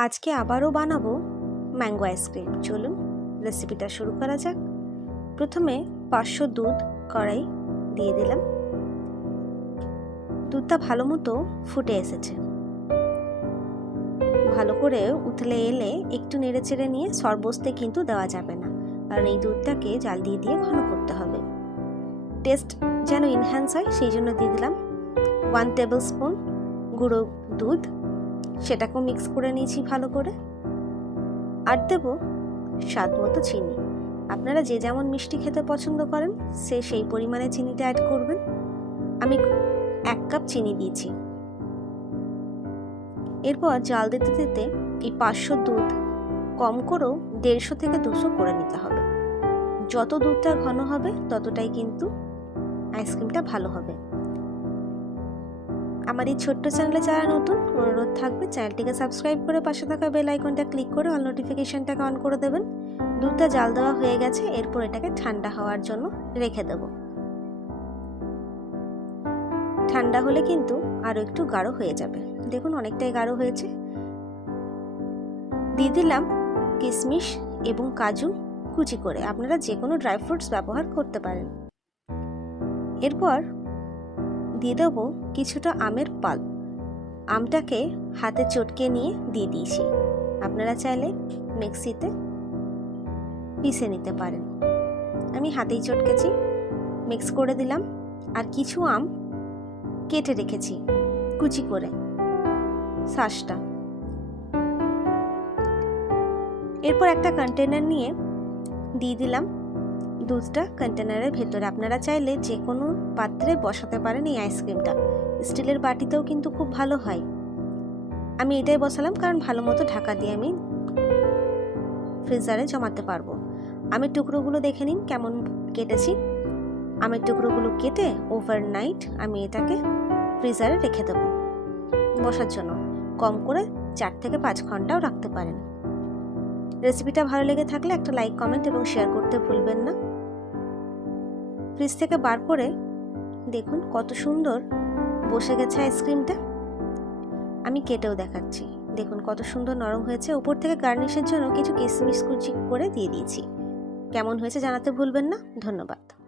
আজকে আবারও বানাবো ম্যাঙ্গো আইসক্রিম। চলুন, রেসিপিটা শুরু করা যাক। প্রথমে পাঁচশো দুধ কড়াই দিয়ে দিলাম। দুধটা ভালো মতো ফুটে এসেছে। ভালো করে উতলে এলে একটু নেড়ে চেড়ে নিয়ে সরবস্তে কিন্তু দেওয়া যাবে না। কারণ এই দুধটাকে জাল দিয়ে দিয়ে ঘন করতে হবে। টেস্ট যেন ইনহ্যান্স হয়, সেই জন্য দিয়ে দিলাম। ওয়ান টেবিল স্পুন গুঁড়ো দুধ। সেটাকেও মিক্স করে নিয়েছি ভালো করে। আর দেব স্বাদ মতো চিনি। আপনারা যে যেমন মিষ্টি খেতে পছন্দ করেন, সে সেই পরিমাণে চিনিটা অ্যাড করবেন। আমি এক কাপ চিনি দিয়েছি। এরপর জাল দিতে দিতে এই পাঁচশো দুধ কম করেও দেড়শো থেকে দুশো করে নিতে হবে। যত দুধটা ঘন হবে, ততটাই কিন্তু আইসক্রিমটা ভালো হবে। আমার এই ছোট্ট চ্যানেলে যারা নতুন, অনুরোধ থাকবে চ্যানেলটিকে সাবস্ক্রাইব করে পাশে থাকা বেল আইকনটা ক্লিক করে অল নোটিফিকেশনটাকে অন করে দেবেন। দুধটা জাল দেওয়া হয়ে গেছে, এরপর এটাকে ঠান্ডা হওয়ার জন্য রেখে দেব। ঠান্ডা হলে কিন্তু আরও একটু গাঢ় হয়ে যাবে। দেখুন অনেকটাই গাঢ় হয়েছে। দিয়ে দিলাম কিশমিশ এবং কাজু কুচি করে। আপনারা যে কোনো ড্রাই ফ্রুটস ব্যবহার করতে পারেন। এরপর দিয়ে দেবো কিছুটা আমের পাল্প আমটাকে হাতে চটকে নিয়ে দিয়ে দিয়েছি। আপনারা চাইলে মিক্সিতে পিষে নিতে পারেন। আমি হাতেই চটকেছি, মিক্স করে দিলাম আর কিছু আম কেটে রেখেছি কুচি করে শ্বাসটা এরপর একটা কন্টেনার নিয়ে দিয়ে দিলাম দুধটা কন্টেনারের ভেতরে। আপনারা চাইলে যে কোনো পাত্রে বসাতে পারেন এই আইসক্রিমটা স্টিলের বাটিতেও কিন্তু খুব ভালো হয়। আমি এটাই বসালাম কারণ ভালো মতো ঢাকা দিয়ে আমি ফ্রিজারে জমাতে পারব। আমের টুকরোগুলো দেখে নিন কেমন কেটেছি। আমের টুকরোগুলো কেটে ওভারনাইট আমি এটাকে ফ্রিজারে রেখে দেবো বসার জন্য। কম করে চার থেকে পাঁচ ঘন্টাও রাখতে পারেন। রেসিপিটা ভালো লেগে থাকলে একটা লাইক কমেন্ট এবং শেয়ার করতে ভুলবেন না। ফ্রিজ থেকে বার করে দেখুন কত সুন্দর বসে গেছে আইসক্রিমটা আমি কেটেও দেখাচ্ছি। দেখুন কত সুন্দর নরম হয়েছে। উপর থেকে গার্নিশের জন্য কিছু কিসমিস কুচি করে দিয়ে দিয়েছি। কেমন হয়েছে জানাতে ভুলবেন না। ধন্যবাদ।